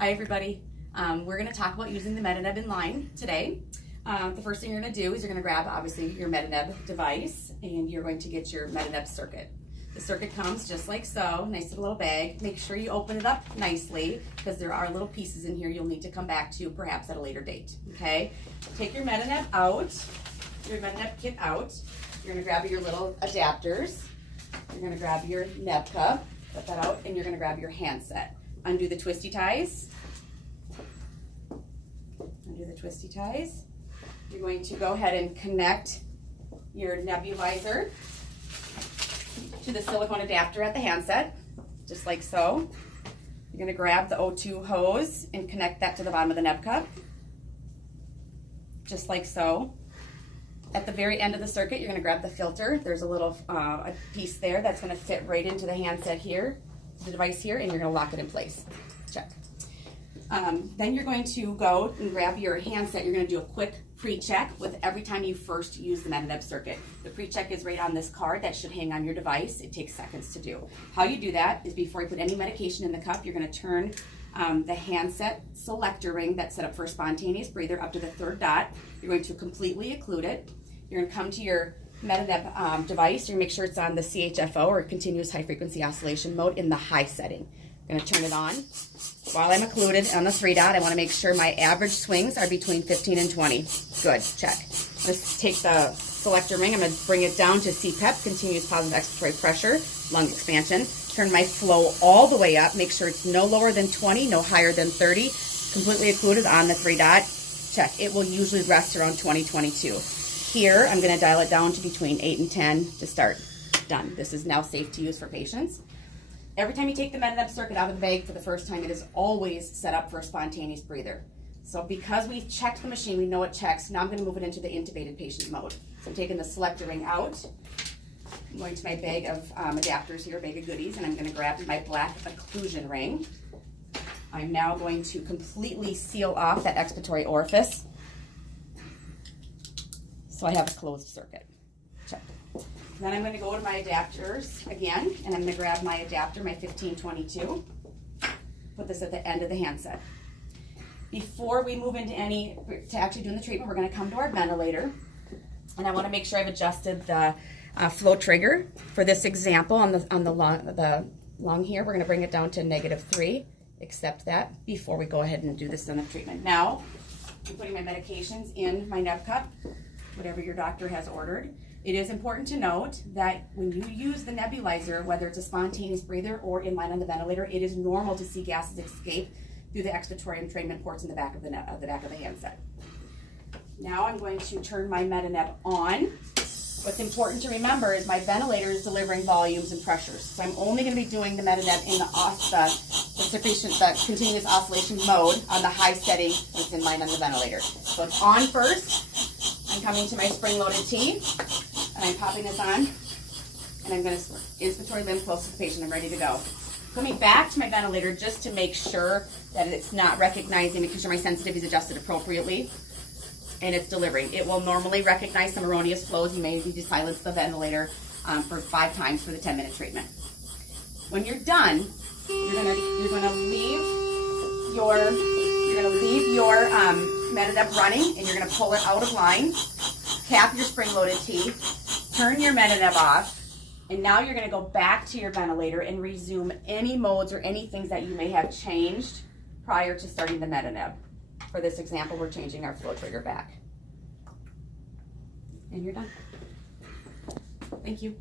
Hi everybody. We're going to talk about using the Metaneb in line today. The first thing you're going to do is you're going to grab obviously your Metaneb device and you're going to get your Metaneb circuit. The circuit comes just like so, nice little bag. Make sure you open it up nicely because there are little pieces in here you'll need to come back to perhaps at a later date. Okay? Take your Metaneb out, your Metaneb kit out. You're going to grab your little adapters. You're going to grab your neb cup, put that out, and you're going to grab your handset. Undo the twisty ties. Undo the twisty ties. You're going to go ahead and connect your nebulizer to the silicone adapter at the handset, just like so. You're going to grab the O2 hose and connect that to the bottom of the neb cup, just like so. At the very end of the circuit, you're going to grab the filter. There's a little a piece there that's going to fit right into the handset here, the device here, and you're going to lock it in place. Check. Then you're going to go and grab your handset. You're going to do a quick pre-check with every time you first use the Metaneb circuit. The pre-check is right on this card that should hang on your device. It takes seconds to do. How you do that is before you put any medication in the cup, you're going to turn the handset selector ring that's set up for a spontaneous breather up to the third dot. You're going to completely occlude it. You're going to come to your Metaneb device. You're going to make sure it's on the CHFO or continuous high frequency oscillation mode in the high setting. I'm going to turn it on. While I'm occluded on the 3 dot, I want to make sure my average swings are between 15 and 20. Good, check. Let's take the selector ring. I'm going to bring it down to CPEP, continuous positive expiratory pressure, lung expansion. Turn my flow all the way up. Make sure it's no lower than 20, no higher than 30. Completely occluded on the 3 dot. Check. It will usually rest around 20, 22. Here, I'm going to dial it down to between 8 and 10 to start. Done. This is now safe to use for patients. Every time you take the Metaneb circuit out of the bag for the first time, it is always set up for a spontaneous breather. So because we've checked the machine, we know it checks, now I'm going to move it into the intubated patient mode. So I'm taking the selector ring out. I'm going to my bag of adapters here, bag of goodies, and I'm going to grab my black occlusion ring. I'm now going to completely seal off that expiratory orifice so I have a closed circuit. Check. Then I'm going to go to my adapters again, and I'm going to grab my adapter, my 1522. Put this at the end of the handset. Before we move into to actually doing the treatment, we're going to come to our ventilator, and I want to make sure I've adjusted the flow trigger. For this example, on the lung here, we're going to bring it down to -3. Accept that before we go ahead and do this on the treatment. Now, I'm putting my medications in my neb cup, whatever your doctor has ordered. It is important to note that when you use the nebulizer, whether it's a spontaneous breather or in line on the ventilator, it is normal to see gases escape through the expiratory entrainment ports in the back of the handset. Now I'm going to turn my Metaneb on. What's important to remember is my ventilator is delivering volumes and pressures. So I'm only going to be doing the Metaneb in the continuous oscillation mode on the high setting that's in line on the ventilator. So it's on first. I'm coming to my spring-loaded T, and I'm popping this on, and I'm going to inspiratory limb close to the patient. I'm ready to go. Coming back to my ventilator just to make sure that it's not recognizing, making sure my sensitivity is adjusted appropriately, and it's delivering. It will normally recognize some erroneous flows. You may need to silence the ventilator for 5 times for the 10-minute treatment. When you're done, you're going to leave your Metaneb running, and you're going to pull it out of line, cap your spring-loaded T, turn your Metaneb off, and now you're going to go back to your ventilator and resume any modes or any things that you may have changed prior to starting the Metaneb. For this example, we're changing our flow trigger back. And you're done. Thank you.